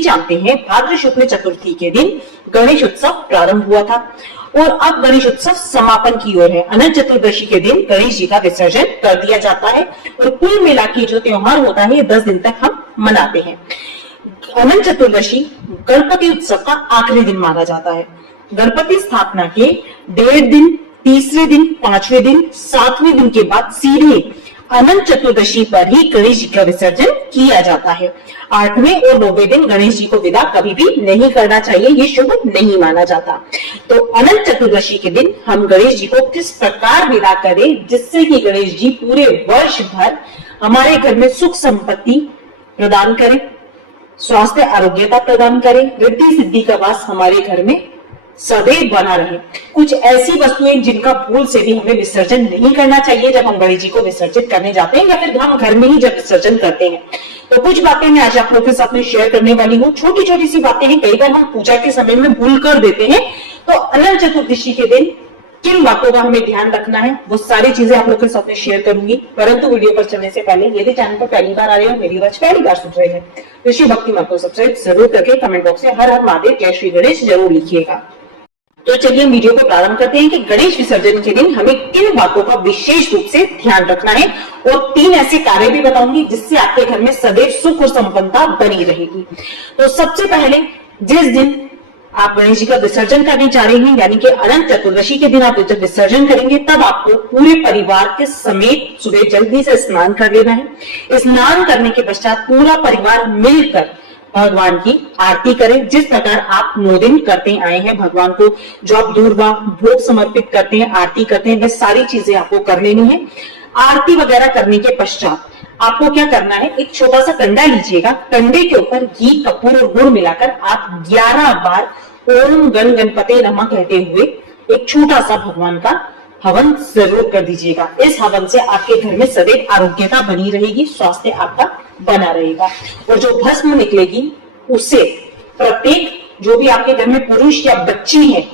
सभी जानते हैं भाद्र शुक्ल चतुर्थी के दिन गणेश उत्सव प्रारंभ हुआ था और अब गणेश उत्सव समापन की ओर है। अनंत चतुर्दशी के दिन गणेश जी का विसर्जन कर दिया जाता है और कुल मिला के जो त्योहार होता है 10 दिन तक हम मनाते हैं। अनंत चतुर्दशी गणपति उत्सव का आखिरी दिन माना जाता है। गणपति स्थापना के 1.5 दिन, तीसरे दिन, 5वें दिन, 7वें दिन के बाद सीधे अनंत चतुर्दशी पर ही गणेश जी का विसर्जन किया जाता है। 8वें और 9वें दिन गणेश जी को विदा कभी भी नहीं करना चाहिए, ये शुभ नहीं माना जाता। तो अनंत चतुर्दशी के दिन हम गणेश जी को किस प्रकार विदा करें जिससे कि गणेश जी पूरे वर्ष भर हमारे घर में सुख संपत्ति प्रदान करें, स्वास्थ्य आरोग्यता प्रदान करें, रिद्धि सिद्धि का वास हमारे घर में सदैव बना रहे। कुछ ऐसी वस्तुएं जिनका भूल से भी हमें विसर्जन नहीं करना चाहिए जब हम गणेश जी को विसर्जित करने जाते हैं या फिर हम घर में ही जब विसर्जन करते हैं। तो कुछ बातें मैं आज आप लोगों के साथ में शेयर करने वाली हूँ। छोटी छोटी सी बातें हैं, कई बार हम पूजा के समय में भूल कर देते हैं। तो अनंत चतुर्दशी के दिन किन बातों का हमें ध्यान रखना है वो सारी चीजें आप लोगों के साथ में शेयर करूंगी। परंतु वीडियो पर चलने से पहले यदि चैनल पर पहली बार आ रहे हो, मेरी आवाज पहली बार सुन रहे हैं तो शिव भक्ति माँ को सब्सक्राइब जरूर करके कमेंट बॉक्स में हर हर महादेव जय श्री गणेश जरूर लिखिएगा। तो चलिए वीडियो को प्रारंभ करते हैं कि गणेश विसर्जन के दिन हमें किन बातों का विशेष रूप से ध्यान रखना है और 3 ऐसे कार्य भी बताऊंगी जिससे आपके घर में सदैव सुख और संपन्नता बनी रहेगी। तो सबसे पहले जिस दिन आप गणेश जी का विसर्जन करने जा रहे हैं यानी कि अनंत चतुर्दशी के दिन आप जब विसर्जन करेंगे तब आपको पूरे परिवार के समेत सुबह जल्दी से स्नान कर लेना है। स्नान करने के पश्चात पूरा परिवार मिलकर भगवान की आरती करें। जिस प्रकार आप 9 दिन करते आए हैं भगवान को, जो आप दूर्वा भोग समर्पित करते हैं, आरती करते हैं, वह सारी चीजें आपको कर लेनी है। आरती वगैरह करने के पश्चात आपको क्या करना है, एक छोटा सा कंडा लीजिएगा, कंडे के ऊपर घी, कपूर और गुड़ मिलाकर आप 11 बार ओम गण गणपते नमः कहते हुए एक छोटा सा भगवान का हवन जरूर कर दीजिएगा। इस हवन से आपके घर में सदैव आरोग्यता बनी रहेगी, स्वास्थ्य आपका बना रहेगा और जो भस्म निकलेगी उससे प्रत्येक जो भी आपके घर में पुरुष या बच्ची है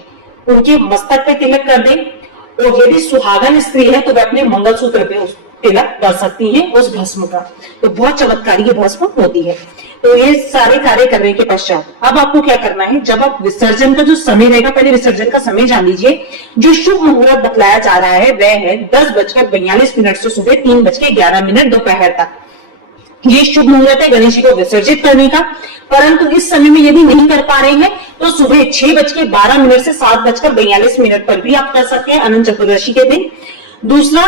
उनके मस्तक पे तिलक कर दें और यदि सुहागन स्त्री है तो वह अपने मंगलसूत्र पे तिलक कर सकती है उस भस्म का। तो बहुत चमत्कारी ये भस्म होती है। तो ये सारे कार्य करने के पश्चात अब आपको क्या करना है, जब आप विसर्जन का जो समय रहेगा, पहले विसर्जन का समय जान लीजिए। जो शुभ मुहूर्त बतलाया जा रहा है वह है 10:42 से सुबह 3:11 दोपहर तक। ये शुभ मुहूर्त है गणेश जी को विसर्जित करने का। परंतु इस समय में यदि नहीं कर पा रहे हैं तो सुबह 6:12 से 7:42 पर भी आप कर सकते हैं अनंत चतुर्दशी के दिन। दूसरा,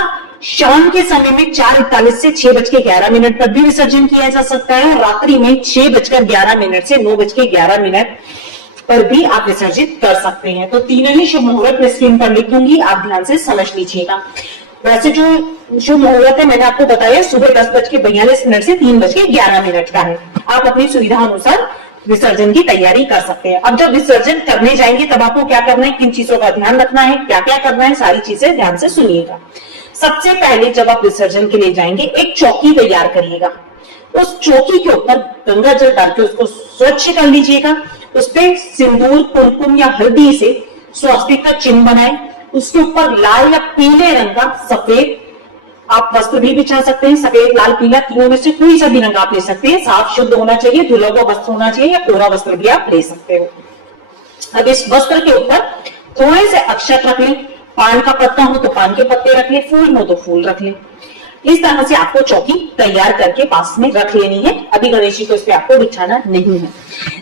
शाम के समय में 4:41 से 6:11 पर भी विसर्जन किया जा सकता है और रात्रि में 6:11 से 9:11 पर भी आप विसर्जित कर सकते हैं। तो तीनों ही शुभ मुहूर्त मैं स्क्रीन पर लिख दूंगी, आप ध्यान से समझ लीजिएगा। वैसे जो शुभ मुहूर्त है मैंने आपको बताया सुबह 10:42 से 3:11 का है। आप अपनी सुविधा अनुसार विसर्जन की तैयारी कर सकते हैं। अब जब विसर्जन करने जाएंगे तब आपको क्या करना है, किन चीजों का ध्यान रखना है, क्या क्या करना है, सारी चीजें ध्यान से सुनिएगा। सबसे पहले जब आप विसर्जन के लिए जाएंगे एक चौकी तैयार करिएगा। उस चौकी के ऊपर गंगा जल डाल के उसको स्वच्छ कर लीजिएगा। उस पे सिंदूर, कुमकुम या हल्दी से स्वास्तिक का चिन्ह बनाएं। उसके ऊपर लाल या पीले रंग का सफेद आप वस्त्र भी बिछा सकते हैं। सफेद, लाल, पीला तीनों में से कोई सा भी रंग आप ले सकते हैं। साफ शुद्ध होना चाहिए, धुला हुआ वस्त्र होना चाहिए या कोरा वस्त्र भी आप ले सकते हो। अब इस वस्त्र के ऊपर थोड़े से अक्षत रख लें। पान का पत्ता हो तो पान के पत्ते रख लें, फूल हो तो फूल रख लें। इस तरह से आपको चौकी तैयार करके पास में रख लेनी है। अभी गणेश जी को इस पे आपको बिछाना नहीं है।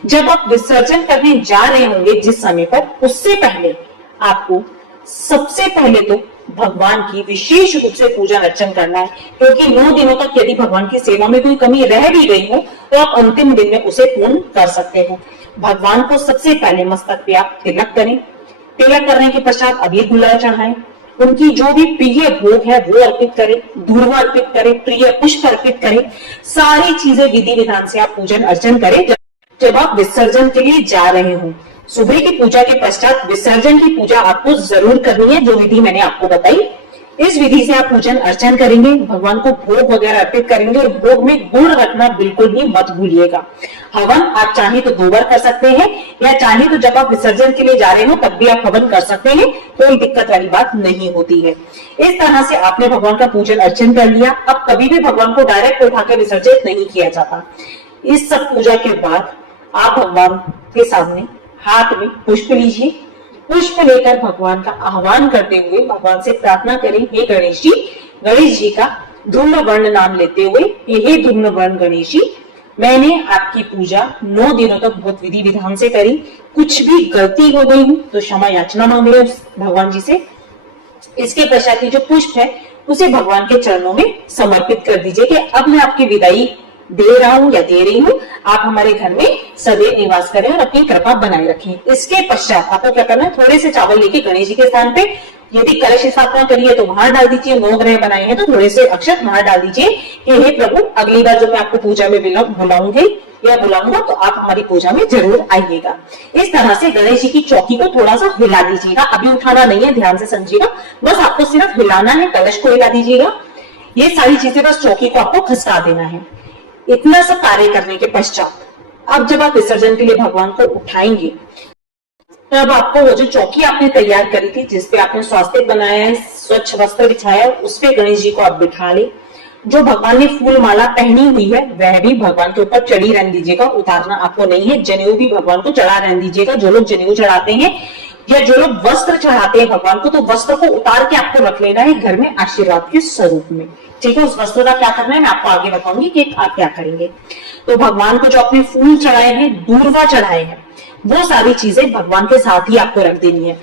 जब आप विसर्जन करने जा रहे होंगे जिस समय पर, उससे पहले आपको सबसे पहले तो भगवान की विशेष रूप से पूजा अर्चन करना है, क्योंकि 9 दिनों तक यदि भगवान की सेवा में कोई कमी रह भी गई हो तो आप अंतिम दिन में उसे पूर्ण कर सकते हो। भगवान को सबसे पहले मस्तक पे आप तिलक करें। तिलक करने के पश्चात अबीर गुलाल चढ़ाएं। उनकी जो भी प्रिय भोग है वो अर्पित करें, धूर्वा अर्पित करें, प्रिय पुष्प अर्पित करें। सारी चीजें विधि विधान से आप पूजन अर्चन करें जब आप विसर्जन के लिए जा रहे हो। सुबह की पूजा के पश्चात विसर्जन की पूजा आपको जरूर करनी है, जो विधि मैंने आपको बताई। इस विधि से आप पूजन अर्चन करेंगे, भगवान को भोग वगैरह अर्पित करेंगे और भोग में गुड़ रखना बिल्कुल भी मत भूलिएगा। हवन आप चाहे तो 2 बार कर सकते हैं या चाहे तो जब आप विसर्जन के लिए जा रहे हो तब भी आप हवन कर सकते हैं, कोई दिक्कत वाली बात नहीं होती है। इस तरह से आपने भगवान का पूजन अर्चन कर लिया। अब कभी भी भगवान को डायरेक्ट उठाकर विसर्जित नहीं किया जाता। इस सब पूजा के बाद आप भगवान के सामने हाथ में पुष्प लीजिए। पुष्प लेकर भगवान का आह्वान करते हुए भगवान से प्रार्थना करें, हे गणेश जी का धूम्र वर्ण नाम लेते हुए, हे धूम्र वर्ण गणेश जी, मैंने आपकी पूजा 9 दिनों तक बहुत विधि विधान से करी, कुछ भी गलती हो गई हूँ तो क्षमा याचना मांग रहे भगवान जी से। इसके पश्चात जो पुष्प है उसे भगवान के चरणों में समर्पित कर दीजिए कि अब मैं आपकी विदाई दे रहा हूँ या दे रही हूँ, आप हमारे घर में सदैव निवास करें और अपनी कृपा बनाए रखें। इसके पश्चात आपको क्या करना है, थोड़े से चावल लेके गणेश जी के स्थान पे, यदि कलश स्थापना करिए तो वहां डाल दीजिए, 9 ग्रह बनाए हैं तो थोड़े से अक्षत वहां डाल दीजिए कि हे प्रभु, अगली बार जो मैं आपको पूजा में बुलाऊंगी या बुलाऊंगा तो आप हमारी पूजा में जरूर आइएगा। इस तरह से गणेश जी की चौकी को थोड़ा सा हिला दीजिएगा, अभी उठाना नहीं है, ध्यान से समझिएगा, बस आपको सिर्फ हिलाना है, कलश को हिला दीजिएगा। ये सारी चीजें बस चौकी को आपको खसका देना है। इतना सब कार्य करने के पश्चात अब जब आप विसर्जन के लिए भगवान को उठाएंगे तब आपको वो जो चौकी आपने तैयार करी थी, जिसपे आपने स्वास्तिक बनाया है, स्वच्छ वस्त्र बिछाया, उस पे गणेश जी को आप बिठा ले। जो भगवान ने फूल माला पहनी हुई है वह भी भगवान के ऊपर चढ़ी रहने दीजिएगा, उतारना आपको नहीं है। जनेऊ भी भगवान को चढ़ा रहने दीजिएगा। जो लोग जनेऊ चढ़ाते हैं या जो लोग वस्त्र चढ़ाते हैं भगवान को, तो वस्त्र को उतार के आपको रख लेना है घर में आशीर्वाद के स्वरूप में। ठीक है, उस वस्त्र का क्या करना है मैं आपको आगे बताऊंगी कि आप क्या करेंगे। तो भगवान को जो आपने फूल चढ़ाए हैं, दूर्वा चढ़ाए हैं, वो सारी चीजें भगवान के साथ ही आपको रख देनी है।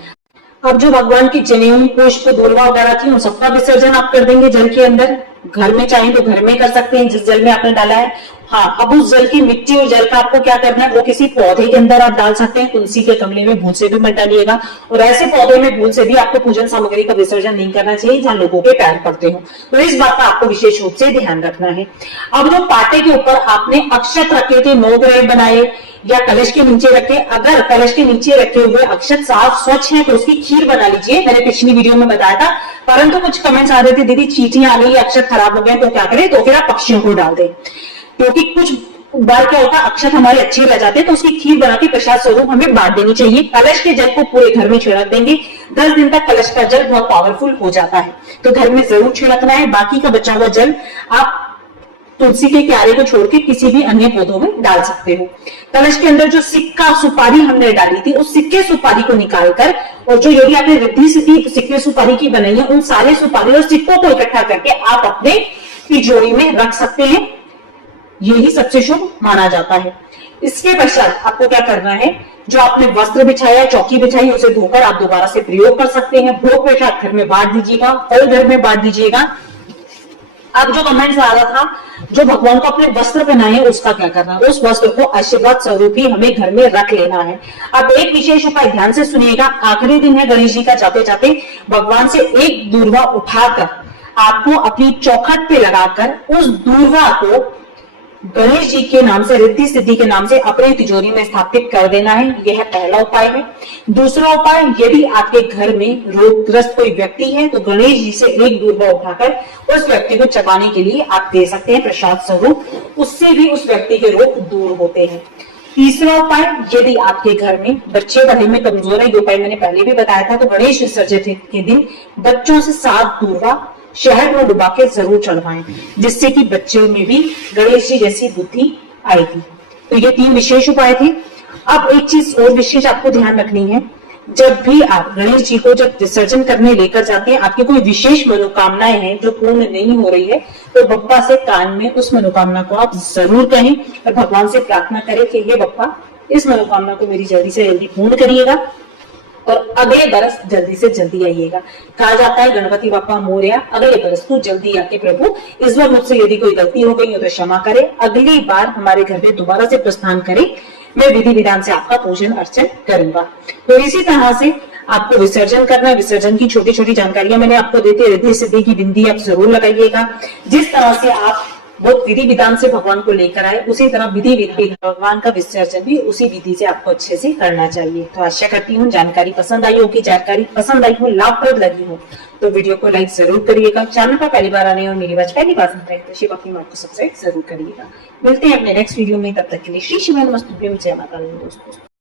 अब जो भगवान की जनेऊ, पुष्प, दूर्वा वगैरह थी, उन सबका विसर्जन आप कर देंगे जल के अंदर। घर में चाहें तो घर में कर सकते हैं जिस जल में आपने डाला है। हाँ, अब उस जल की मिट्टी और जल का आपको क्या करना है, वो किसी पौधे के अंदर आप डाल सकते हैं। तुलसी के गमले में भूल से भी मत डालिएगा, और ऐसे पौधे में भूल से भी आपको पूजन सामग्री का विसर्जन नहीं करना चाहिए जहां लोगों के पैर पड़ते हो। तो इस बात का आपको विशेष रूप से ध्यान रखना है। अब जो पाटे के ऊपर आपने अक्षत रखे थे, 9 ग्रह बनाए या कलश के नीचे रखे, अगर कलश के नीचे रखे हुए अक्षत साफ स्वच्छ है तो उसकी खीर बना लीजिए। मैंने पिछली वीडियो में बताया था, परंतु कुछ कमेंट्स आ रहे थे, दीदी चींटियां आ गई, अक्षत खराब हो गए तो क्या करें, तो फिर आप पक्षियों को डाल दें, क्योंकि कुछ बार क्या होता है अक्षत हमारे अच्छे रह जाते हैं, तो उसकी खीर बना के प्रसाद स्वरूप हमें बांट देनी चाहिए। कलश के जल को पूरे घर में छिड़क देंगे। 10 दिन तक कलश का जल बहुत पावरफुल हो जाता है, तो घर में जरूर छिड़कना है। बाकी का बचा हुआ जल आप तुलसी के क्यारे को छोड़ के किसी भी अन्य पौधों में डाल सकते हो। कलश के अंदर जो सिक्का सुपारी हमने डाली थी, उस सिक्के सुपारी को निकालकर, और जो यदि आपने रिद्धि सिद्धि सिक्के सुपारी की बनाई है, उन सारे सुपारी और सिक्कों को इकट्ठा करके आप अपने तिजोरी में रख सकते हैं। यही सबसे शुभ माना जाता है। इसके पश्चात आपको क्या करना है, जो आपने वस्त्र बिछाया, चौकी बिछाई, उसे धोकर आप दोबारा से प्रयोग कर सकते हैं। भोग प्रसाद घर में बांट दीजिएगा, फल घर में बांट दीजिएगा। अब जो कमेंट्स आ रहा था, जो भगवान को अपने वस्त्र पहनाए उसका क्या करना है, उस वस्त्र को आशीर्वाद स्वरूप ही हमें घर में रख लेना है। अब एक विशेष उपाय ध्यान से सुनिएगा। आखिरी दिन है गणेश जी का, जाते जाते भगवान से एक दूर्वा उठाकर आपको अपनी चौखट पे लगाकर उस दूर्वा को गणेश जी के नाम से, रिद्धि सिद्धि के नाम से अपने तिजोरी में स्थापित कर देना है। यह पहला उपाय है। दूसरा उपाय, यदि आपके घर में रोगग्रस्त कोई व्यक्ति है तो गणेश जी से एक दूर्वा उठाकर उस व्यक्ति को चबाने के लिए आप दे सकते हैं प्रसाद स्वरूप, उससे भी उस व्यक्ति के रोग दूर होते हैं। तीसरा उपाय, यदि आपके घर में बच्चे पढ़ाई में कमजोर है, ये उपाय मैंने पहले भी बताया था, तो गणेश विसर्जन के दिन बच्चों से 7 दूर्वा शहद में डुबा के जरूर चढ़वाएं, जिससे कि बच्चों में भी गणेश जी जैसी बुद्धि आएगी। तो ये 3 विशेष उपाय थे। अब एक चीज और विशेष आपको ध्यान रखनी है, जब भी आप गणेश जी को जब विसर्जन करने लेकर जाते हैं, आपकी कोई विशेष मनोकामनाएं हैं जो पूर्ण नहीं हो रही है, तो बप्पा से कान में उस मनोकामना को आप जरूर कहें और भगवान से प्रार्थना करें कि हे बप्पा, इस मनोकामना को मेरी जल्दी से जल्दी पूर्ण करिएगा और अगले बरस जल्दी से जल्दी आइएगा। कहा जाता है गणपति बप्पा मोरया, अगले बरस तू जल्दी आके प्रभु, इस बार मुझसे यदि कोई गलती हो गई हो तो क्षमा करे, अगली बार हमारे घर में दोबारा से प्रस्थान करे, मैं विधि विधान से आपका पूजन अर्चन करूंगा। तो इसी तरह से आपको विसर्जन करना है। विसर्जन की छोटी छोटी जानकारियां मैंने आपको दी थी। रिद्धि सिद्धि की बिंदी आप जरूर लगाइएगा। जिस तरह से आप बहुत विधि विधान से भगवान को लेकर आए, उसी तरह विधि विधान भगवान का विसर्जन भी उसी विधि से आपको अच्छे से करना चाहिए। तो आशा करती हूँ जानकारी पसंद आई होगी, जानकारी पसंद आई हो, लाभप्रद लगी हो तो वीडियो को लाइक जरूर करिएगा। चैनल पर पहली बार आने और मेरी बात पहली बार सुन रहे हैं तो शिव अपनी माँ को सब्सक्राइब जरूर करिएगा। मिलते हैं अपने नेक्स्ट वीडियो में, तब तक के लिए श्री शिव नमस्तुभ्यं, जय माता दी दोस्तों।